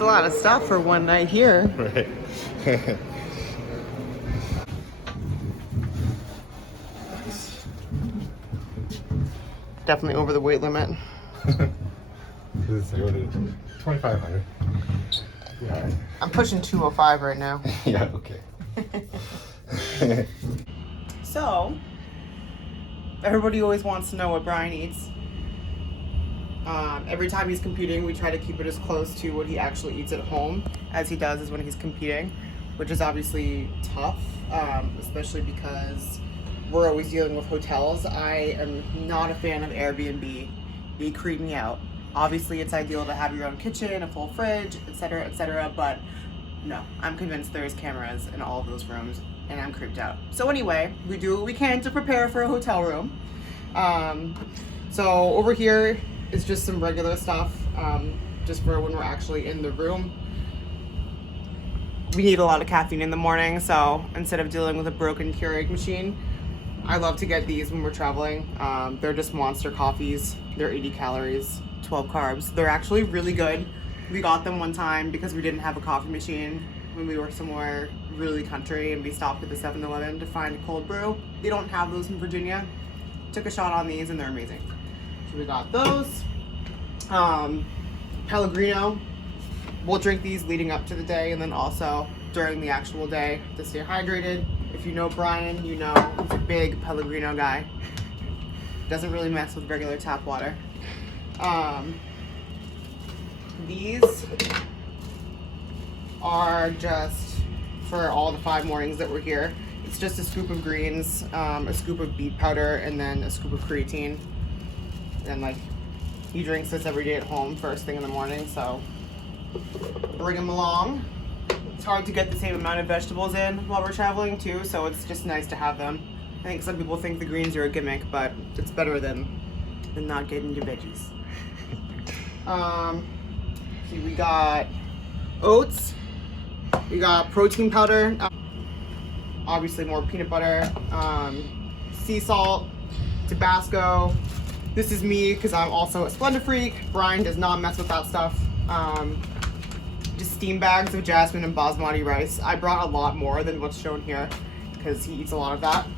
It's a lot of stuff for one night here. Right. Definitely over the weight limit. This is 2,500. Yeah. I'm pushing 205 right now. Yeah, okay. So, everybody always wants to know what Brian eats. Every time he's competing, we try to keep it as close to what he actually eats at home as he does is when he's competing, which is obviously tough, especially because we're always dealing with hotels. I am not a fan of Airbnb. They creep me out. Obviously, it's ideal to have your own kitchen, a full fridge, etc., but no, I'm convinced there's cameras in all of those rooms, and I'm creeped out. So anyway, we do what we can to prepare for a hotel room. So over here is just some regular stuff, just for when we're actually in the room. We need a lot of caffeine in the morning, so instead of dealing with a broken Keurig machine, I love to get these when we're traveling. They're just monster coffees. They're 80 calories, 12 carbs. They're actually really good. We got them one time because we didn't have a coffee machine when we were somewhere really country, and we stopped at the 7-Eleven to find a cold brew. They don't have those in Virginia. Took a shot on these and they're amazing. So we got those. Pellegrino. We'll drink these leading up to the day and then also during the actual day to stay hydrated. If you know Brian, you know he's a big Pellegrino guy. Doesn't really mess with regular tap water. These are just for all the 5 mornings that we're here. It's just a scoop of greens, a scoop of beet powder, and then a scoop of creatine. And like, he drinks this every day at home first thing in the morning, so bring him along. It's hard to get the same amount of vegetables in while we're traveling too, so it's just nice to have them. I think some people think the greens are a gimmick, but it's better than not getting your veggies. See, we got oats, we got protein powder, obviously more peanut butter, sea salt, Tabasco. This is me because I'm also a Splenda freak. Brian does not mess with that stuff. Just steam bags of jasmine and basmati rice. I brought a lot more than what's shown here because he eats a lot of that.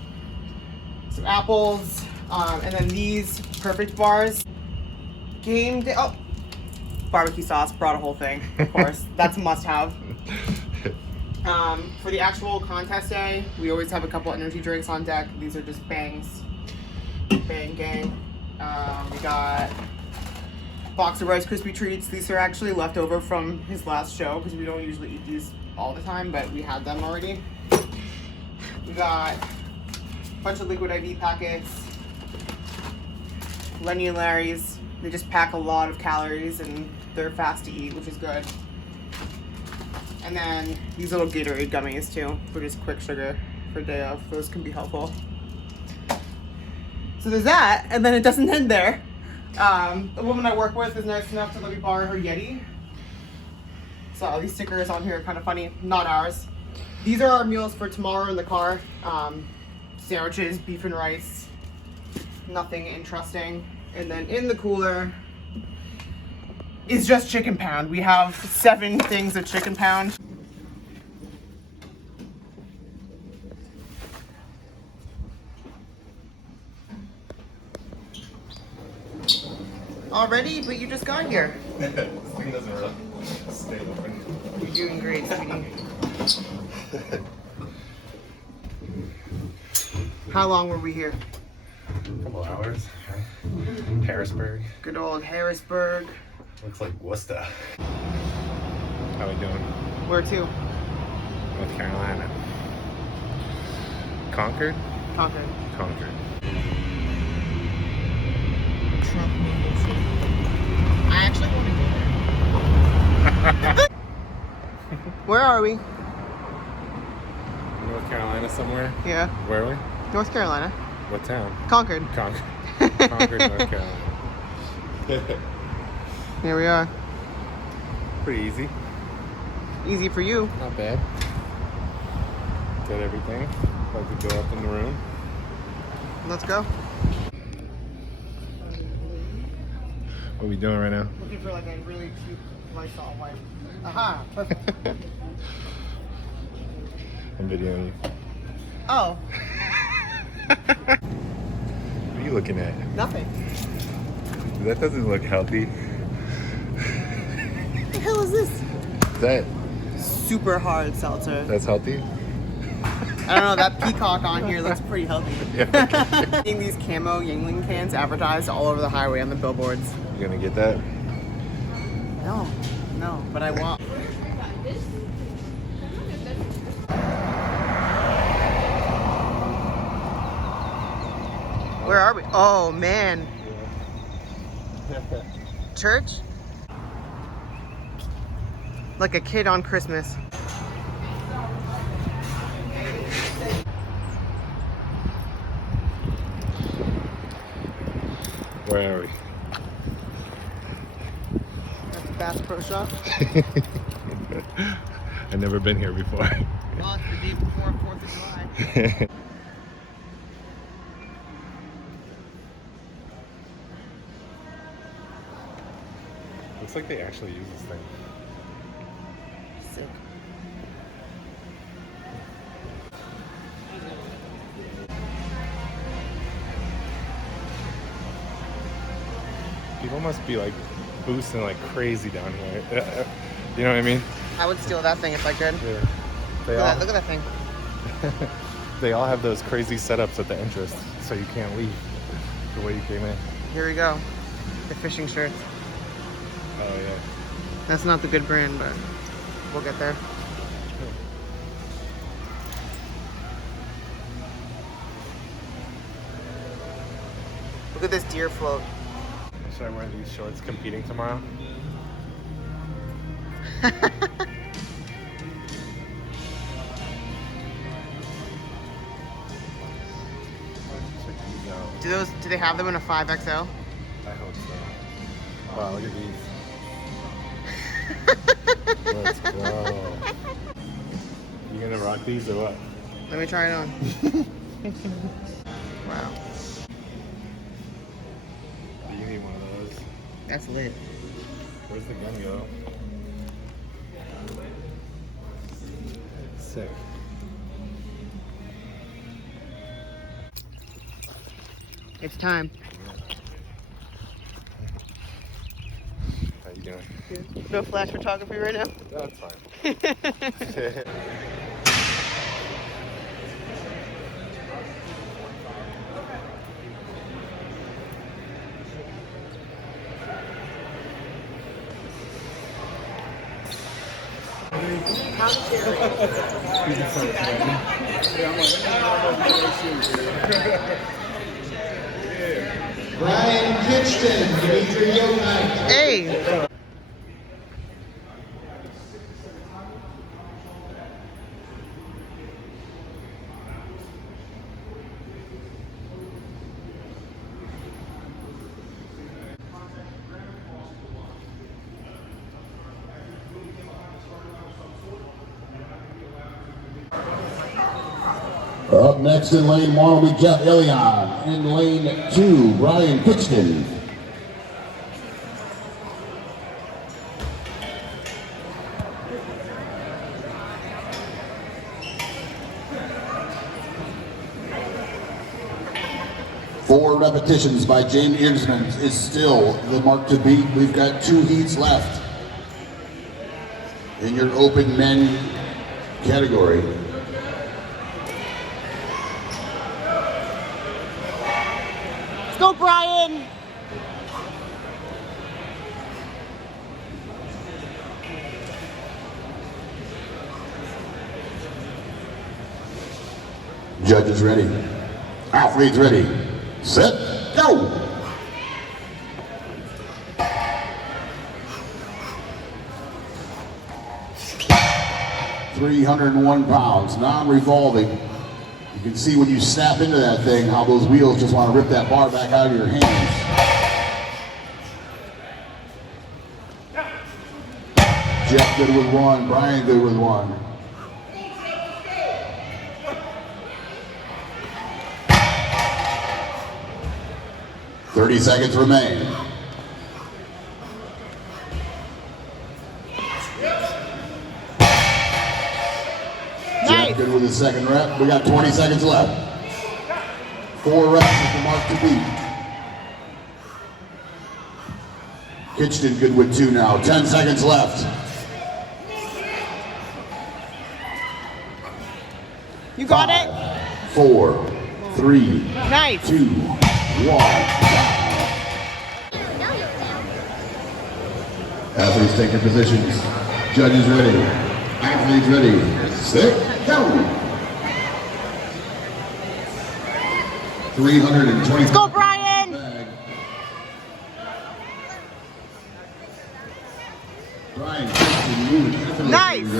Some apples, and then these perfect bars. Game day, oh, barbecue sauce, brought a whole thing, of course. That's a must have. For the actual contest day, we always have a couple energy drinks on deck. These are just bangs, bang gang. We got box of Rice Krispie treats. These are actually left over from his last show because we don't usually eat these all the time, but we had them already. We got a bunch of liquid IV packets, Lenny and Larry's. They just pack a lot of calories and they're fast to eat, which is good. And then these little Gatorade gummies too, for just quick sugar for a day off. Those can be helpful. So there's that, and then it doesn't end there. The woman I work with is nice enough to let me borrow her Yeti. So these stickers on here are kind of funny, not ours. These are our meals for tomorrow in the car. Sandwiches, beef and rice, nothing interesting. And then in the cooler is just chicken pound. We have 7 things of chicken pound. Already? But you just got here. This thing doesn't really stay open. You're doing great, sweetie. How long were we here? A couple hours. Harrisburg. Good old Harrisburg. Looks like Worcester. How we doing? Where to? North Carolina. Concord? Concord. Concord. I actually want to go there. Where are we? North Carolina somewhere? Yeah. Where are we? North Carolina. What town? Concord. Concord. Concord, North Carolina. Here we are. Pretty easy. Easy for you. Not bad. Got everything. About to go up in the room. What are we doing right now? Looking for like a really cute Lysol wipe. Aha, perfect. I'm videoing you. Oh, What are you looking at? nothing. That doesn't look healthy. What the hell is this? Is that Super hard seltzer. that's healthy? I don't know, that peacock on here looks pretty healthy. Yeah, okay. Seeing these camo Yingling cans advertised all over the highway on the billboards. You gonna get that? No, but I want. Where are we? Oh man. Church? Like a kid on Christmas. Where are we? That's Bass Pro Shop. I've never been here before. Well, it's the day before 4th of July. Looks like they actually use this thing. Sick. People must be like boosting like crazy down here. You know what I mean? I would steal that thing if I could. Yeah. They Look all, at that, look at that thing. they all have those crazy setups at the entrance, so you can't leave the way you came in. Here we go. The fishing shirts. Oh yeah. That's not the good brand, but we'll get there. Look at this deer float. Should I wear these shorts competing tomorrow? Check these out. Do they have them in a 5XL? I hope so. Wow, look at these. Let's go. You gonna rock these or what? Let me try it on. Wow. You need one of those. That's lit. Where's the gun go? Sick. It's time. How you doing? No flash photography right now? That's fine. Ryan Kichton, Yoke. Hey! Up next in lane 1 will be Jeff Ilion. In lane 2, Ryan Kichton. Four repetitions by James Earsman is still the mark to beat. We've got 2 heats left in your open men category. Let's go, Brian! Judges ready. Athletes ready. Set, go! £301, non-revolving. You can see when you snap into that thing how those wheels just want to rip that bar back out of your hands. Jeff good with 1, Brian good with 1. $30 seconds remain. Good with the second rep. We got 20 seconds left. 4 reps is the mark to beat. Kichton good with 2 now. 10 seconds left. You got it? 4, 3, Nice. 2, 1. Athletes take their positions. Judges ready. Athletes ready. Set, go. 320. Let's go, Brian. Brian, moving. Nice.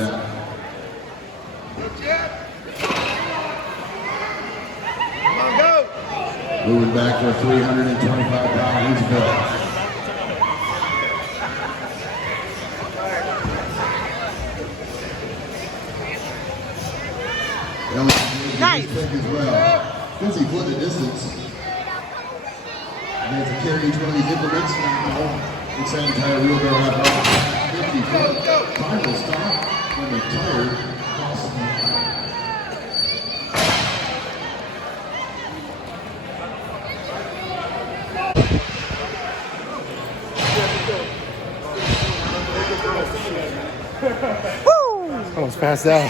Come on, go. Moving back for a 325-pound Husafell. Nice. As well. Since he put the distance, and to carry each one of these implements, it's that entire wheelbarrow apparatus. 50 foot. Final stop when the tire crosses the Almost passed out.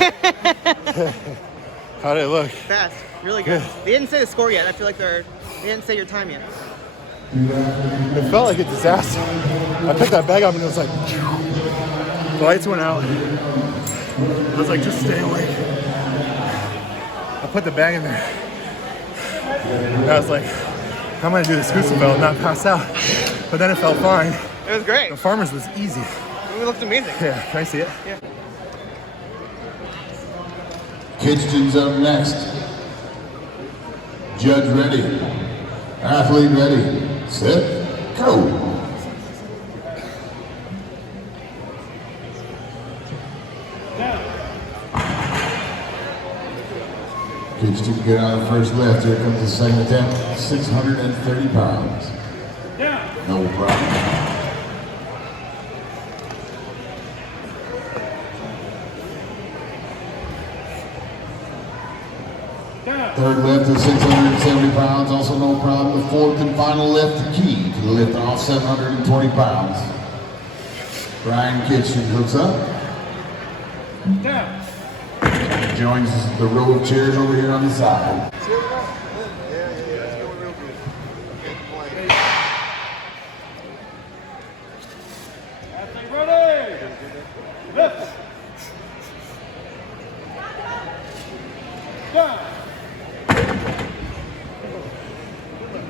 How did it look? Fast. Really good. They didn't say the score yet. I feel like they didn't say your time yet. It felt like a disaster. I picked that bag up and it was like, the lights went out. I was like, just stay awake. I put the bag in there. And I was like, I'm gonna do this Husafell and not pass out. But then it felt fine. It was great. The farmer's was easy. It looked amazing. Yeah, can I see it? Yeah. Kichton's up next. Judge ready. Athlete ready. Set, go. Kichton get on the first lift. Here comes the second attempt. 630 pounds. No problem. Third lift is 670 pounds, also no problem. The fourth and final lift, the key to the lift off 720 pounds. Brian Kichton hooks up. And joins the row of chairs over here on the side.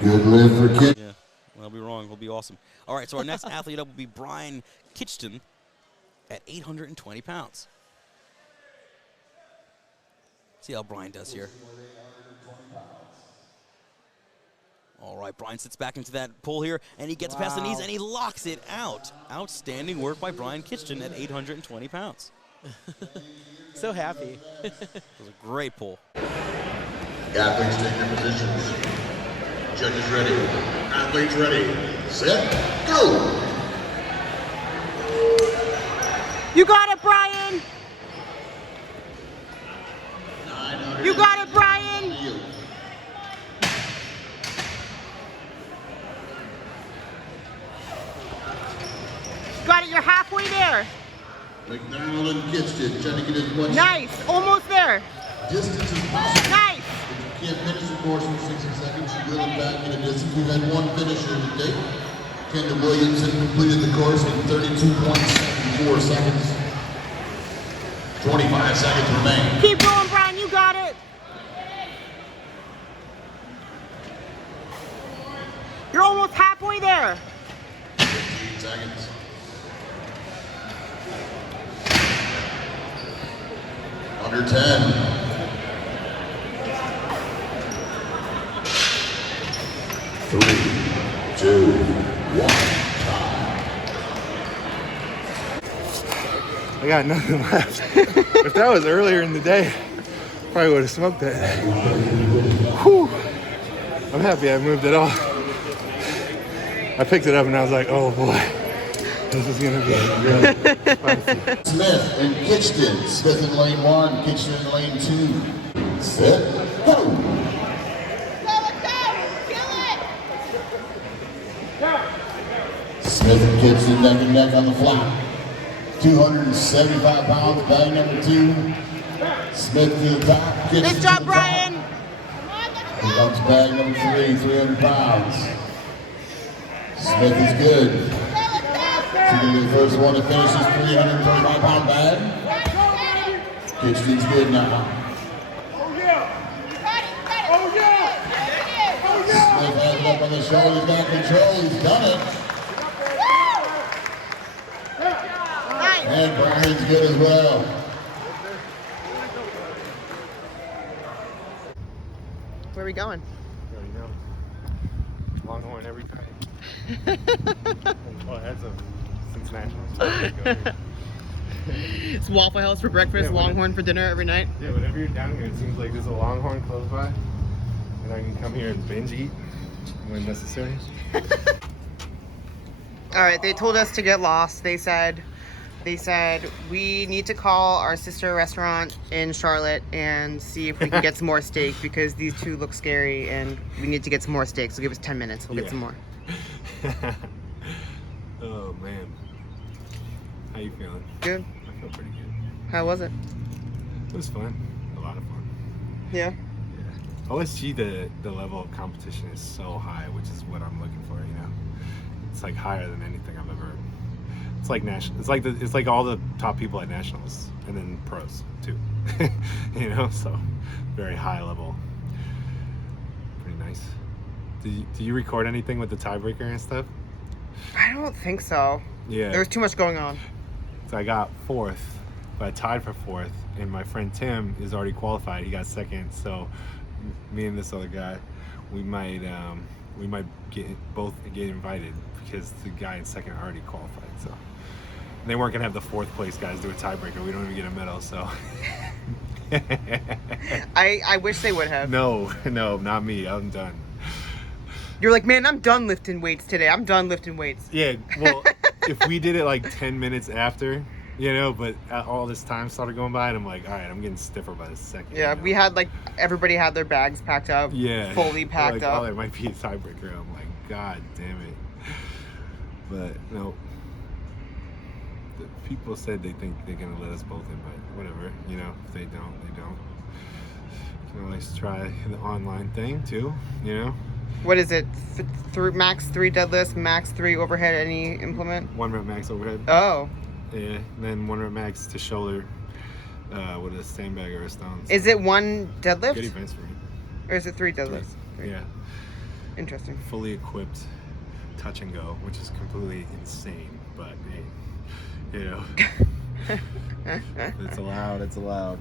Good lift for Kichton. Yeah, well, I'll be wrong. We'll be awesome. All right, so our next athlete up will be Brian Kichton at 820 pounds. See how Brian does here. All right, Brian sits back into that pull here, and he gets past the knees, and he locks it out. Outstanding work by Brian Kichton at 820 pounds. So happy. It was a great pull. Athletes take their positions. Judges ready. Athletes ready. Set, go. You got it, Brian. You got it, Brian. Got it. You're halfway there. McDonald and Kichton trying to get as much Nice. Almost there. distance as possible. Nice. If you can't finish the course in 60 seconds, you go back in a distance. We've had one finisher today. Kendall Williamson completed the course in 32.74 seconds. 25 seconds remain. Keep going, Brian. You got it. You're almost halfway there. 15 seconds. Under 10. 3, 2, 1. I got nothing left. If that was earlier in the day, probably would have smoked it. Whew. I'm happy I moved it all. I picked it up and I was like, oh boy. This is gonna be really spicy. Smith and Kichton. Smith in lane 1, Kichton in lane 2. Set, go! Smith and Kichton neck and neck on the flat. 275 pounds, bag number 2. Smith to the top. Kichton Good job, Brian. Here comes bag number 3, 300 pounds. Smith is good. She's going to be the first one to finish this 325-pound bag. Kichton's good now. Smith has it up on the shoulder. He's got control. He's done it. And Brian's good as well. Where are we going? You already know. Longhorn every time. Well, that's since Nationals. It's Waffle House for breakfast, Yeah, Longhorn for dinner every night. Yeah, whenever you're down here, it seems like there's a Longhorn close by, and I can come here and binge eat when necessary. All right, they told us to get lost. They said we need to call our sister restaurant in Charlotte and see if we can get some more steak because these two look scary and we need to get some more steak. So give us 10 minutes. We'll get some more. Oh man, how you feeling? Good. I feel pretty good. How was it? It was fun. A lot of fun. Yeah. Yeah. OSG, the level of competition is so high, which is what I'm looking for. You know, it's like higher than anything I've ever. It's like national. It's like all the top people at nationals, and then pros too. You know, so very high level. Pretty nice. Do you record anything with the tiebreaker and stuff? I don't think so. Yeah. There was too much going on. So I got 4th, but I tied for 4th, and my friend Tim is already qualified. He got 2nd, so me and this other guy, we might both get invited because the guy in 2nd already qualified. So and they weren't gonna have the 4th place guys do a tiebreaker. We don't even get a medal, so. I wish they would have. No, not me. I'm done. You're like, man, I'm done lifting weights today. I'm done lifting weights. Yeah, well, if we did it like 10 minutes after, you know, but all this time started going by, and I'm like, all right, I'm getting stiffer by the second. Yeah, you know? we had like, everybody had their bags packed up. Yeah. Fully packed like, up. Oh, there might be a tiebreaker. I'm like, God damn it. But no. The people said they think they're going to let us both in, but whatever. You know, if they don't, they don't. You can always try the online thing too, you know? What is it? Max 3 deadlifts, max 3 overhead, any implement? 1 rep max overhead. Oh. Yeah, and then 1 rep max to shoulder with a sandbag or a stone. So Is it 1 deadlift? good events for me. Or is it 3 deadlifts? 3. Yeah. Interesting. Fully equipped touch and go, which is completely insane, but hey, you know, it's allowed.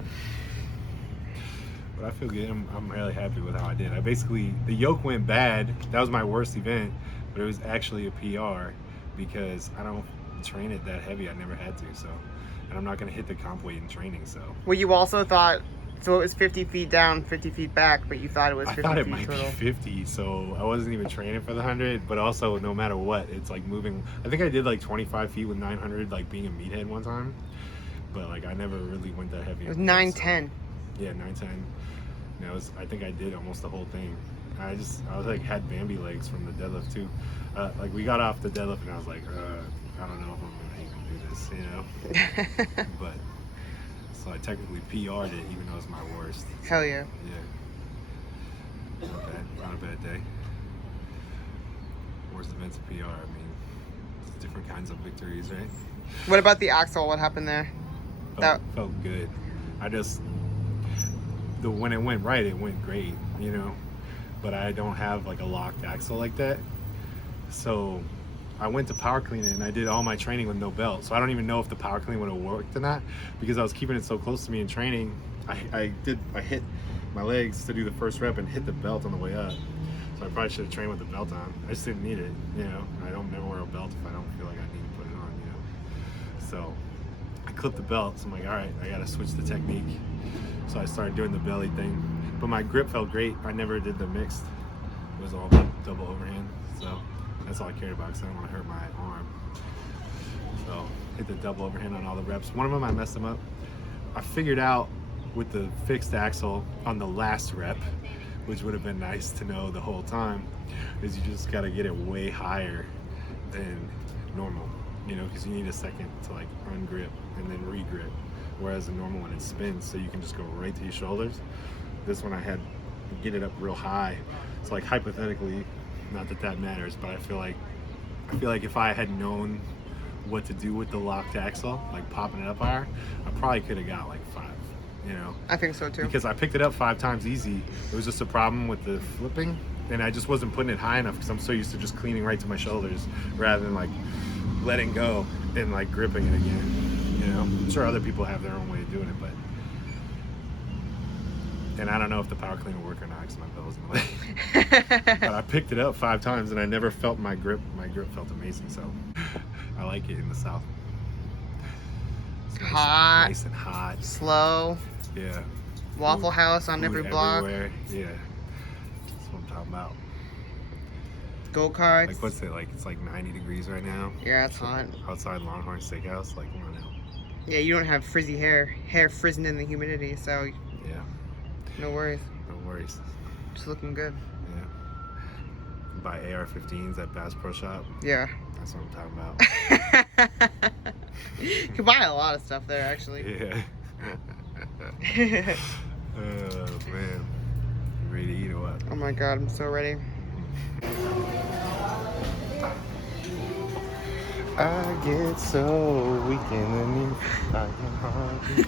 But I feel good. I'm really happy with how I did. The yoke went bad. That was my worst event, but it was actually a PR because I don't train it that heavy. I never had to, so, and I'm not gonna hit the comp weight in training, so. Well, you also thought, so it was 50 feet down, 50 feet back, but you thought it was 50 I thought it feet might total. be 50, so I wasn't even training for the 100, but also no matter what, it's like moving. I think I did like 25 feet with 900, like being a meathead one time, but like I never really went that heavy. It was 910. So, yeah, 910. And I think I did almost the whole thing. I was like had Bambi legs from the deadlift too. Like we got off the deadlift and I was like, I don't know if I'm gonna do this, you know. But so I technically PR'd it even though it's my worst. Hell yeah. Yeah. Not a bad day. Worst events of PR. I mean, it's different kinds of victories, right? What about the axle? What happened there? Felt good. When it went right, it went great, you know. But I don't have like a locked axle like that. So I went to power clean it and I did all my training with no belt. So I don't even know if the power clean would have worked or not because I was keeping it so close to me in training. I hit my legs to do the first rep and hit the belt on the way up. So I probably should have trained with the belt on. I just didn't need it, you know. I don't never wear a belt if I don't feel like I need to put it on, you know. So I clipped the belt. So I'm like, all right, I got to switch the technique. So I started doing the belly thing, but my grip felt great. I never did the mixed. It was all double overhand. So that's all I cared about because I don't want to hurt my arm. hit the double overhand on all the reps. One of them I messed them up. I figured out with the fixed axle on the last rep, which would have been nice to know the whole time, is you just got to get it way higher than normal, you know, because you need a second to like ungrip and then regrip, whereas the normal one it spins, so you can just go right to your shoulders. This one I had to get it up real high, so like hypothetically, not that that matters, but I feel like if I had known what to do with the locked axle, like popping it up higher, I probably could have got like 5, you know. I think so too. Because I picked it up 5 times easy. It was just a problem with the flipping, and I just wasn't putting it high enough because I'm so used to just cleaning right to my shoulders rather than like letting go and like gripping it again, you know. I'm sure other people have their own way of doing it, and I don't know if the power clean will work or not because my belt's in the way. But I picked it up 5 times and I never felt my grip. My grip felt amazing, so I like it in the South. It's nice and hot. Slow. Yeah. Waffle House on every block. Everywhere. Yeah. That's what I'm talking about. Go-karts. Like, what's it like? It's like 90 degrees right now. Yeah, it's hot. Outside Longhorn Steakhouse, like, come on now. Yeah, you don't have frizzy hair frizzing in the humidity, so Yeah. no worries. No worries. Just looking good. Yeah. Buy AR-15s at Bass Pro Shop. Yeah. That's what I'm talking about. You can buy a lot of stuff there, actually. Yeah. Oh, man. You ready to eat or what? Oh my god, I'm so ready. I get so weak in the knees, I can hardly.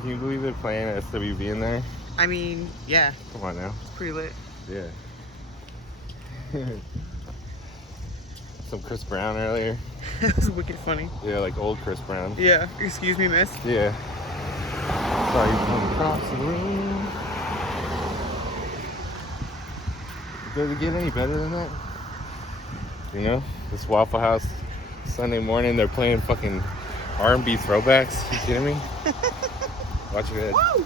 Can you believe they're playing SWV in there? I mean, yeah, Come on now. it's pretty lit. Yeah. Some Chris Brown earlier. That was wicked funny. Yeah, like old Chris Brown. Yeah, excuse me, miss. Yeah. Saw you come across the room. Does it get any better than that? You know, this Waffle House Sunday morning, they're playing fucking R&B throwbacks. You kidding me? Watch your head. Woo!